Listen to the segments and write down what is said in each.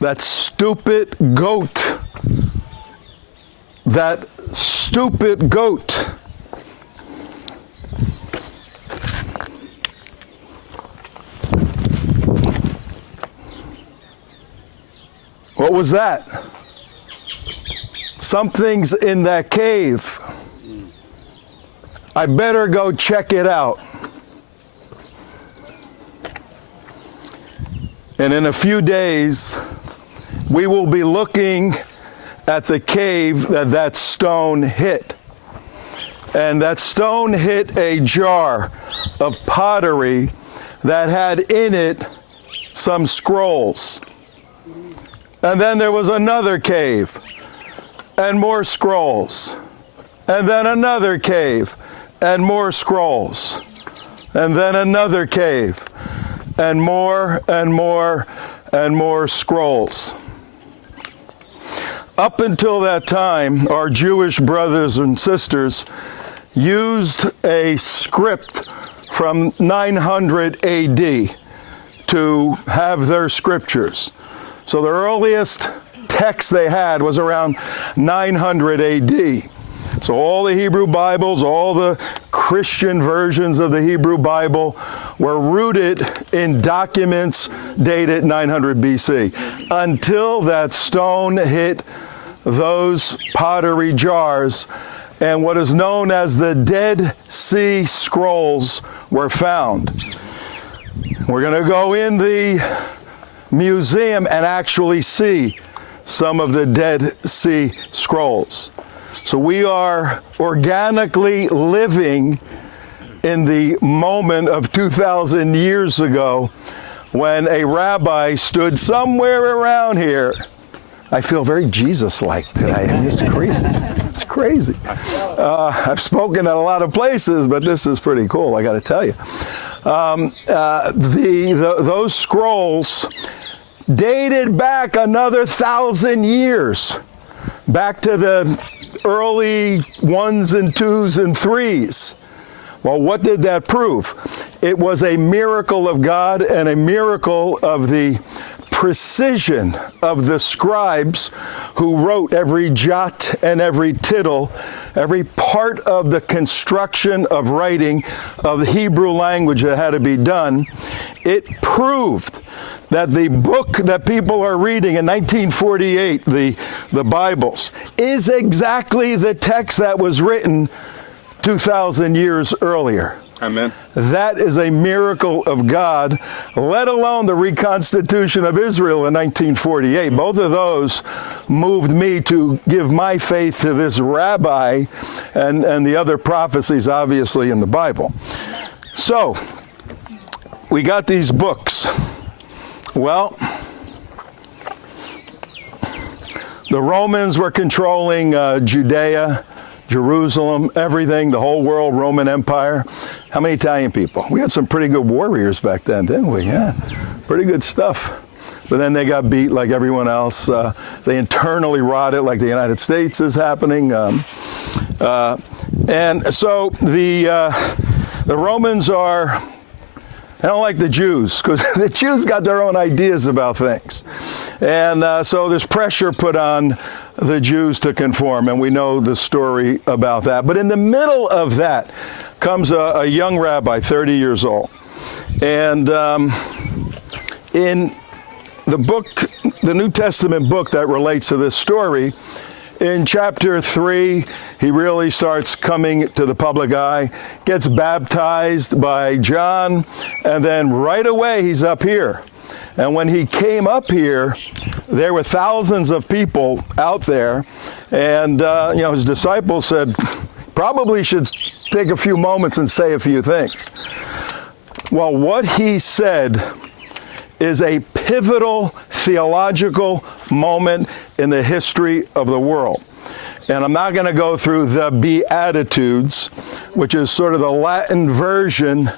That stupid goat. That stupid goat. What was that? Something's in that cave. I better go check it out. And in a few days, we will be looking at the cave that stone hit. And that stone hit a jar of pottery that had in it some scrolls. And then there was another cave, and more scrolls. And then another cave, and more scrolls. And then another cave, and more and more and more scrolls. Up until that time, our Jewish brothers and sisters used a script from 900 AD to have their scriptures. So the earliest text they had was around 900 AD. So all the Hebrew Bibles, all the Christian versions of the Hebrew Bible were rooted in documents dated 900 BC until that stone hit those pottery jars and what is known as the Dead Sea Scrolls were found. We're going to go in the museum and actually see some of the Dead Sea Scrolls. So we are organically living in the moment of 2,000 years ago when a rabbi stood somewhere around here. I feel very Jesus-like today. It's crazy. It's crazy. I've spoken at a lot of places, but this is pretty cool, I got to tell you. Those scrolls dated back another 1,000 years, back to the early 1s and 2s and 3s. Well, what did that prove? It was a miracle of God and a miracle of the precision of the scribes who wrote every jot and every tittle, every part of the construction of writing of the Hebrew language that had to be done. It proved that the book that people are reading in 1948, the Bibles, is exactly the text that was written 2,000 years earlier. Amen. That is a miracle of God, let alone the reconstitution of Israel in 1948. Both of those moved me to give my faith to this rabbi and the other prophecies, obviously, in the Bible. So, we got these books. Well, the Romans were controlling Judea, Jerusalem, everything, the whole world, Roman Empire. How many Italian people? We had some pretty good warriors back then, didn't we? Yeah, pretty good stuff. But then they got beat like everyone else. They internally rotted like the United States is happening. And so the Romans are, I don't like the Jews, because the Jews got their own ideas about things. And so there's pressure put on the Jews to conform, and we know the story about that. But in the middle of that comes a young rabbi, 30 years old. And in the book, the New Testament book that relates to this story, in chapter 3, he really starts coming to the public eye, gets baptized by John, and then right away he's up here. And when he came up here, there were thousands of people out there, and his disciples said, probably should take a few moments and say a few things. Well, what he said is a pivotal theological moment in the history of the world. And I'm not going to go through the Beatitudes, which is sort of the Latin version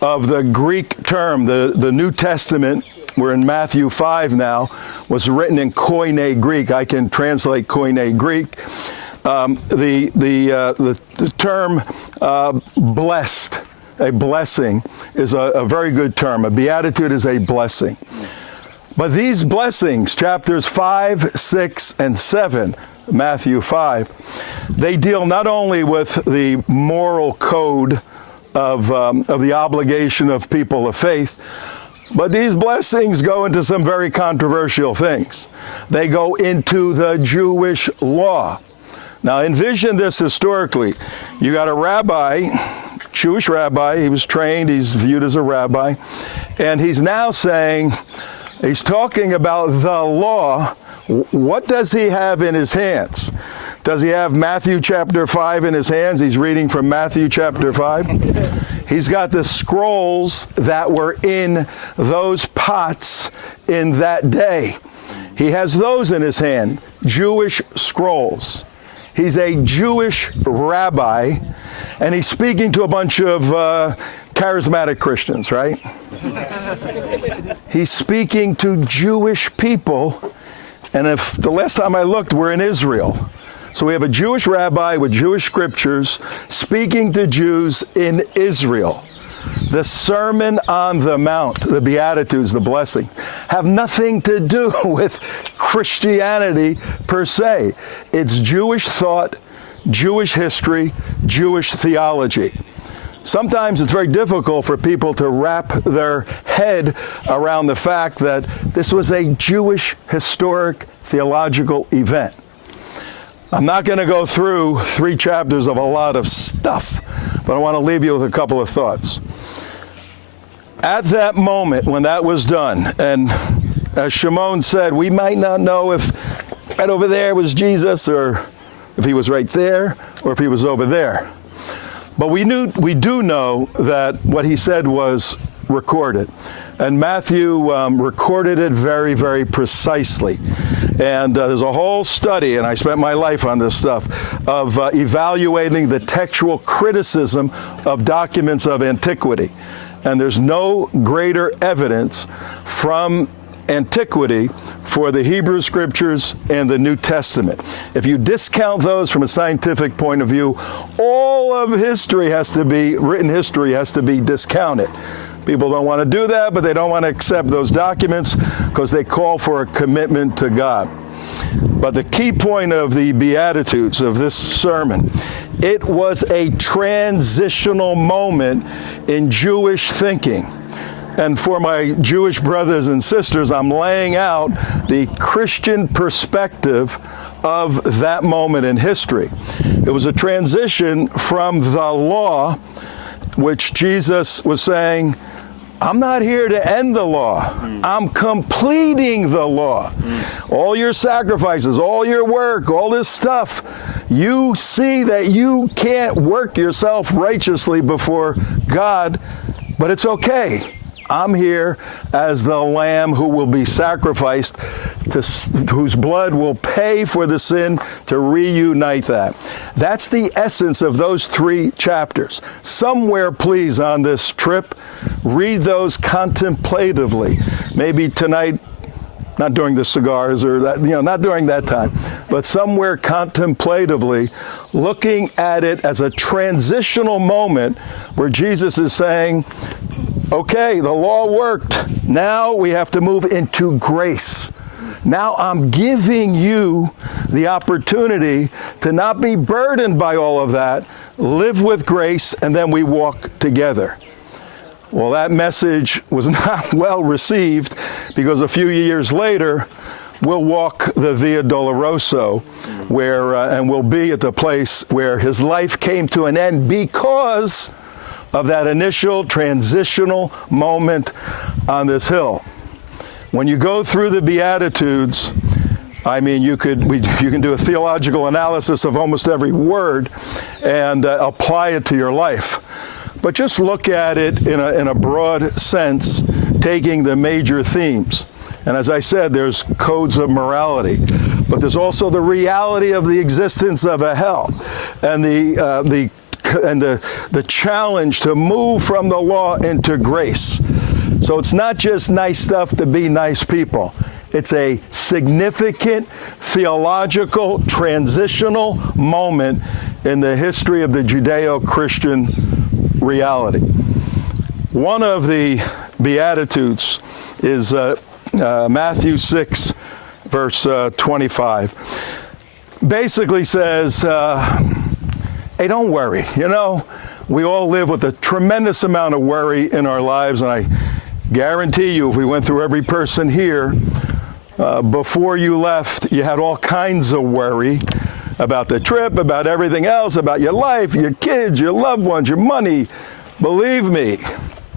of the Greek term. The New Testament, we're in Matthew 5 now, was written in Koine Greek. I can translate Koine Greek. The term blessed, a blessing is a very good term. A beatitude is a blessing. But these blessings, chapters 5, 6, and 7, Matthew 5, they deal not only with the moral code of the obligation of people of faith, but these blessings go into some very controversial things. They go into the Jewish law. Now envision this historically. You got a rabbi, Jewish rabbi, he was trained, he's viewed as a rabbi, and he's now saying, he's talking about the law. What does he have in his hands? Does he have Matthew chapter 5 in his hands? He's reading from Matthew chapter 5. He's got the scrolls that were in those pots in that day. He has those in his hand, Jewish scrolls. He's a Jewish rabbi, and he's speaking to a bunch of charismatic Christians, right? He's speaking to Jewish people, and if the last time I looked, we're in Israel. So we have a Jewish rabbi with Jewish scriptures speaking to Jews in Israel. The Sermon on the Mount, the Beatitudes, the blessing, have nothing to do with Christianity per se. It's Jewish thought, Jewish history, Jewish theology. Sometimes it's very difficult for people to wrap their head around the fact that this was a Jewish historic theological event. I'm not going to go through 3 chapters of a lot of stuff, but I want to leave you with a couple of thoughts. At that moment when that was done, and as Shimon said, we might not know if right over there was Jesus, or if he was right there, or if he was over there. But we do know that what he said was recorded. And Matthew recorded it very, very precisely. And there's a whole study, and I spent my life on this stuff, of evaluating the textual criticism of documents of antiquity. And there's no greater evidence from antiquity for the Hebrew Scriptures and the New Testament. If you discount those from a scientific point of view, all of history has to be, written history has to be discounted. People don't want to do that, but they don't want to accept those documents because they call for a commitment to God. But the key point of the Beatitudes of this sermon, it was a transitional moment in Jewish thinking. And for my Jewish brothers and sisters, I'm laying out the Christian perspective of that moment in history. It was a transition from the law, which Jesus was saying, I'm not here to end the law. I'm completing the law. All your sacrifices, all your work, all this stuff, you see that you can't work yourself righteously before God, but it's okay. I'm here as the Lamb who will be sacrificed, whose blood will pay for the sin to reunite that. That's the essence of those 3 chapters. Somewhere, please, on this trip, read those contemplatively. Maybe tonight, not during the cigars or that, not during that time, but somewhere contemplatively, looking at it as a transitional moment where Jesus is saying, okay, the law worked. Now we have to move into grace. Now I'm giving you the opportunity to not be burdened by all of that, live with grace, and then we walk together. Well, that message was not well received because a few years later, we'll walk the Via Dolorosa, where and we'll be at the place where his life came to an end because of that initial transitional moment on this hill. When you go through the Beatitudes, I mean, you can do a theological analysis of almost every word and apply it to your life. But just look at it in a broad sense, taking the major themes. And as I said, there's codes of morality, but there's also the reality of the existence of a hell, and the challenge to move from the law into grace. So it's not just nice stuff to be nice people. It's a significant theological transitional moment in the history of the Judeo-Christian reality. One of the Beatitudes is Matthew 6, verse 25. Basically says, hey, don't worry. You know, we all live with a tremendous amount of worry in our lives, and I guarantee you, if we went through every person here, before you left, you had all kinds of worry about the trip, about everything else, about your life, your kids, your loved ones, your money. Believe me,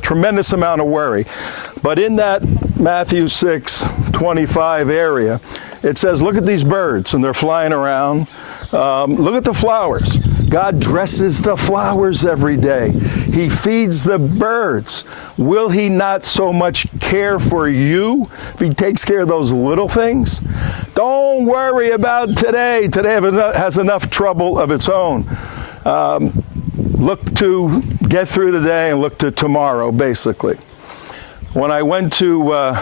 tremendous amount of worry. But in that Matthew 6:25 area, it says, look at these birds, and they're flying around. Look at the flowers. God dresses the flowers every day. He feeds the birds. Will he not so much care for you if he takes care of those little things? Don't worry about today. Today has enough trouble of its own. Look to get through today and look to tomorrow, basically. When I went to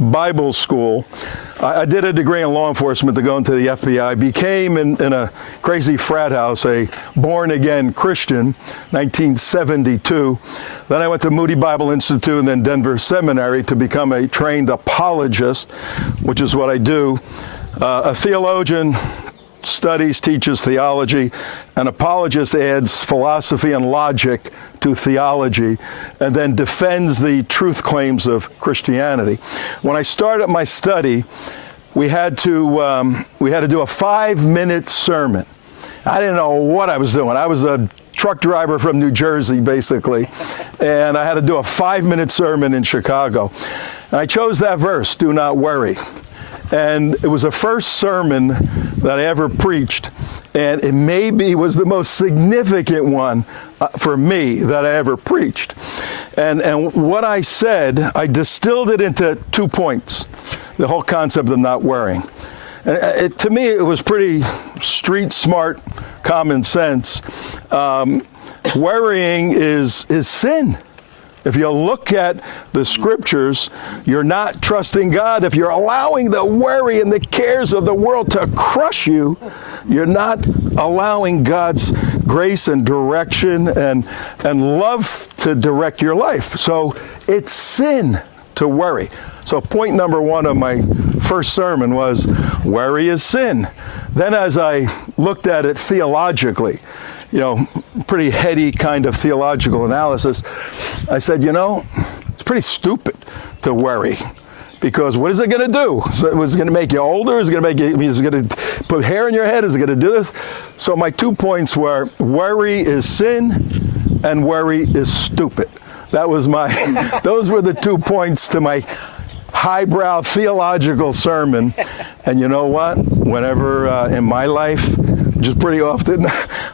Bible school, I did a degree in law enforcement to go into the FBI, became in a crazy frat house, a born-again Christian, 1972. Then I went to Moody Bible Institute and then Denver Seminary to become a trained apologist, which is what I do. A theologian studies, teaches theology. An apologist adds philosophy and logic to theology and then defends the truth claims of Christianity. When I started my study, we had to do a 5-minute sermon. I didn't know what I was doing. I was a truck driver from New Jersey, basically, and I had to do a 5-minute sermon in Chicago. And I chose that verse, do not worry. And it was the first sermon that I ever preached, and it maybe was the most significant one for me that I ever preached. And what I said, I distilled it into 2 points, the whole concept of not worrying. And to me, it was pretty street smart, common sense. Worrying is sin. If you look at the scriptures, you're not trusting God. If you're allowing the worry and the cares of the world to crush you, you're not allowing God's grace and direction and love to direct your life. So it's sin to worry. So point number 1 of my first sermon was, worry is sin. Then as I looked at it theologically, pretty heady kind of theological analysis, I said, it's pretty stupid to worry, because what is it going to do? So is it going to make you older? Is it going to put hair in your head? Is it going to do this? So my 2 points were, worry is sin and worry is stupid. That was those were the 2 points to my highbrow theological sermon. And you know what? Whenever in my life, just pretty often,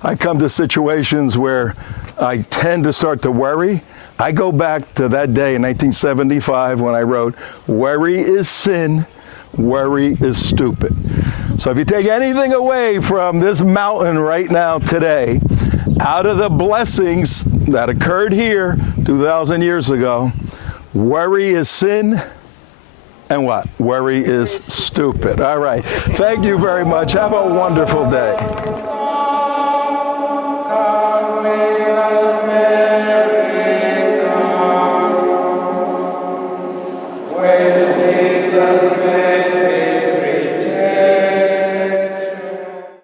I come to situations where I tend to start to worry. I go back to that day in 1975 when I wrote, worry is sin, worry is stupid. So if you take anything away from this mountain right now today, out of the blessings that occurred here 2,000 years ago, worry is sin, and what? Worry is stupid. All right. Thank you very much. Have a wonderful day.